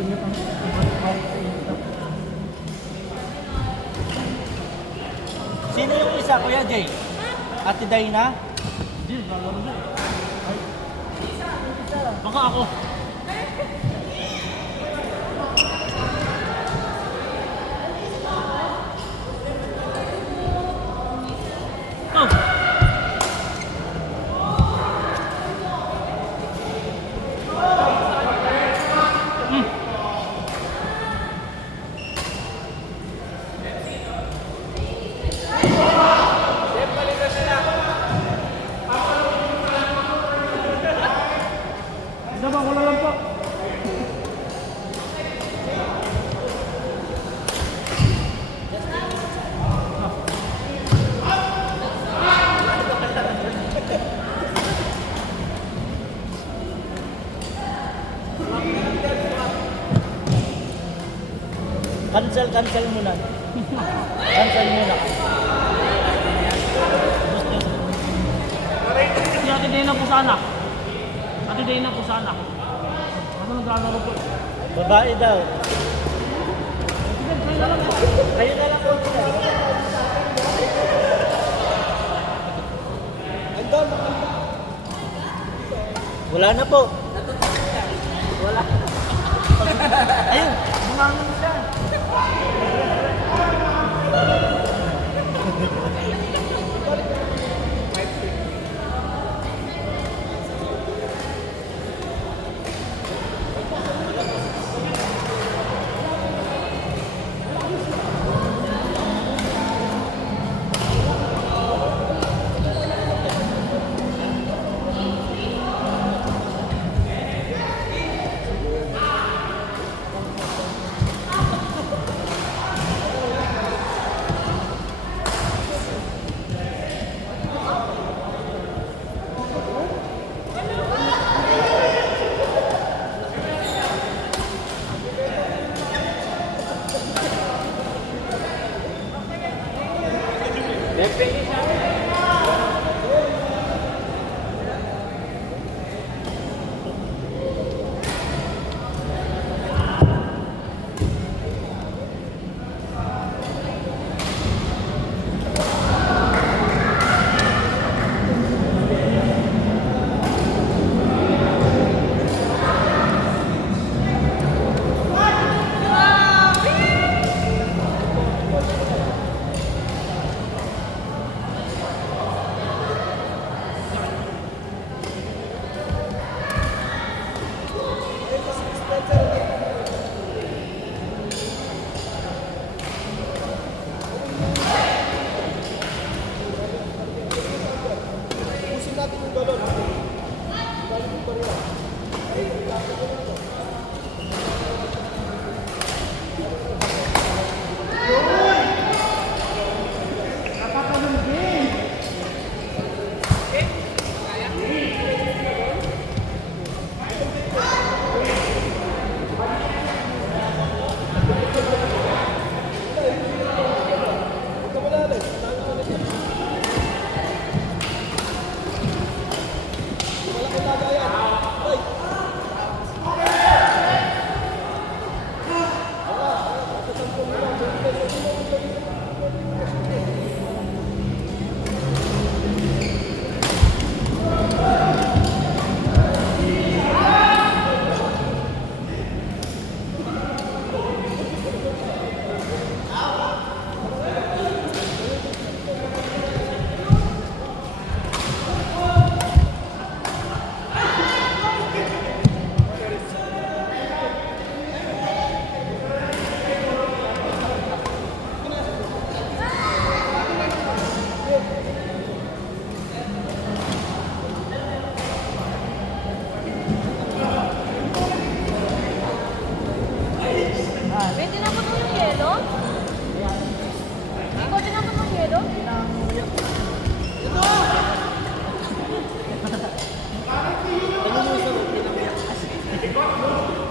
Sino yung isa, Kuya Jay? Ate Dayna? Hindi, lalaro na. Baka ako. Wala lang po. Cancel muna. Cancel muna. Si Ate Dana po sana. Ate Dana po sana. Ano naglalaro po? Babae daw. Kayo na lang po. Wala na po. Wala. Ayun, bumangon siya.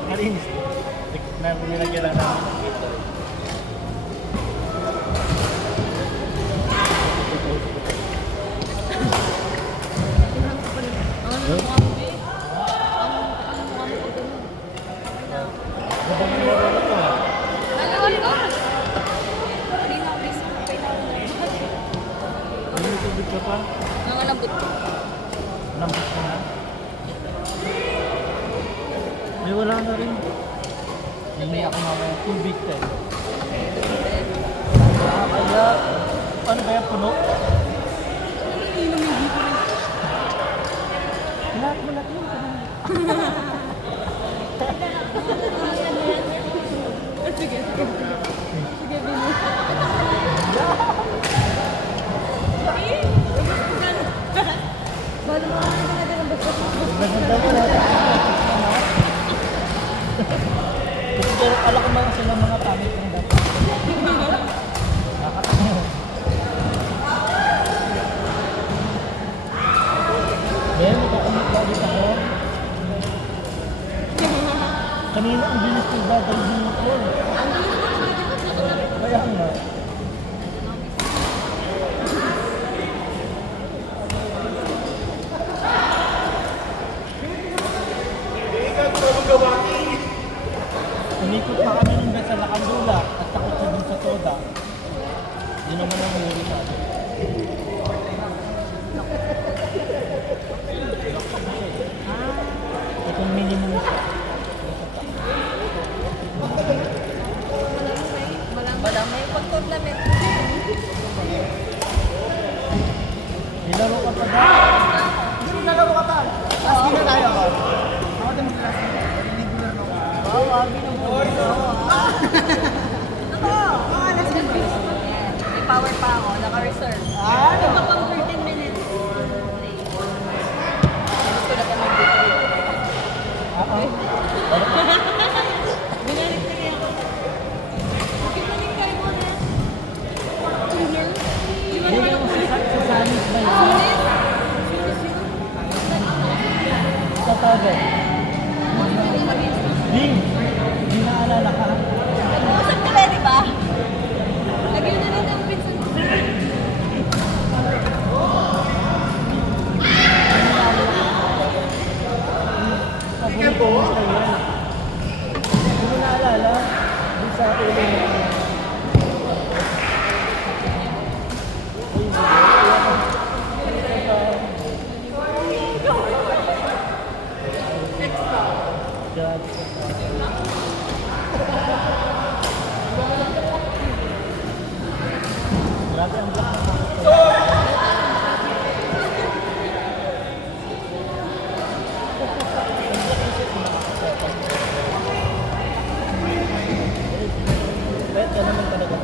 Malinis. Nilagyan lang namin. Nalawal ko. Kanina ako gusto ko kailangan na. May tubig ka pa? Nangalambot ko. Lambot ka na? May wala na rin. Hindi ako mamaya tubig ka eh. Kaya, ano ba yan, puno? Lahat mo lahat yun. Sige, sige. Sige, Bini. Balo mo naman talaga ng basta. Maganda mo na. Pero alam ko mga sila mga pamit ng dapat. Nakakatawa. Ngayon, nakakamit bagit ako. Kanina ang bilis ko dadal din ako. Kaya nga. Unikot pa kami nung sa Lakandula at takot na dun sa Toda. Yun naman ang huli natin. Itong minimum siya. Wala may pag-tournament. Nilaro ka pa dahil. Hindi mo nalaro ka pa. Last game na tayo. Ako din mag-last game. Regular na ako. Wow, wagi na mo. Let's go. May power pa ako. Naka-reserve. Ano? Ito pang 13 minutes. Gusto na pa mag-victory. Binalik na rin ako. Okay, balik kayo mo na. Tuner? Di ba Yun naman yung ako? sa Samis na yun. Sunis? Sa Toda. Ding! Hindi naalala ka. Nag-uusap ka na, di ba? Lagyan na rin ang pinsan ko. Sige po. Hindi mo naalala. Di sa ulo mo. Grabe ang black na kahit ka naman talaga.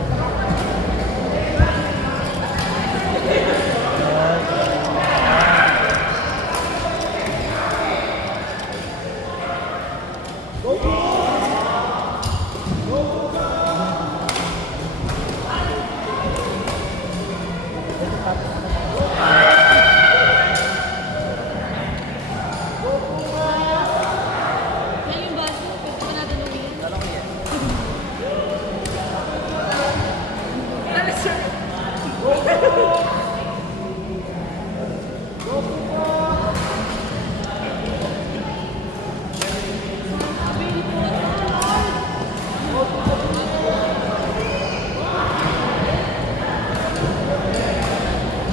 Yan yung baso. Pwede pa natin uwiin. Ano, sir?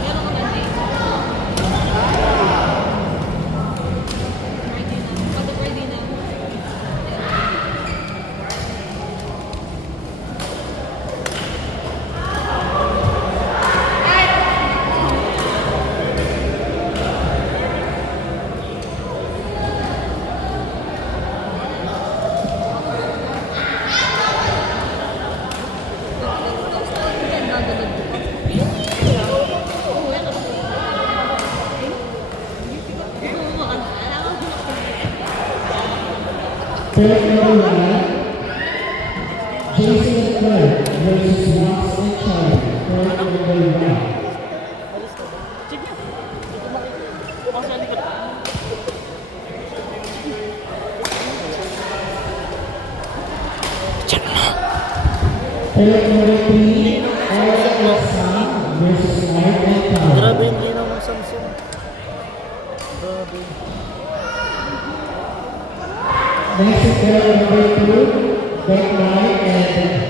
Meron ka ba, Jay? Ready na. Pag ready na. Third number 9, Jason Clark versus Max and Charlie. Third number 1. Sige. Ako sa likod. Third number 3, Eric Sam versus Mike and Tom. Grabe yung linaw ng Samsung. Grabe. Next is third number 2, Bet Light and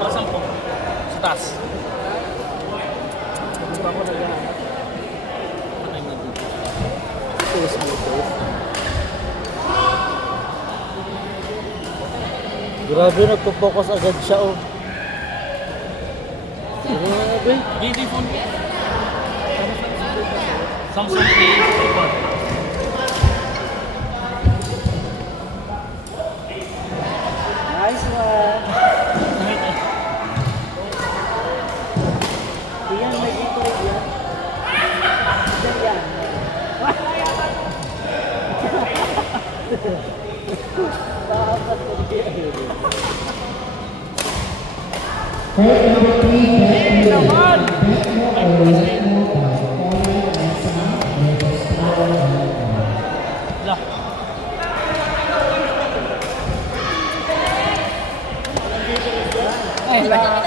Para saan po? Sa taas. Patay mo dito. Grabe, nagpo-focus agad siya, oh. Grabe. BB phone. Samsung A54. Nice one. Yan, may dito yan. Yan. Court number 3, Bet Naman! La. Ay,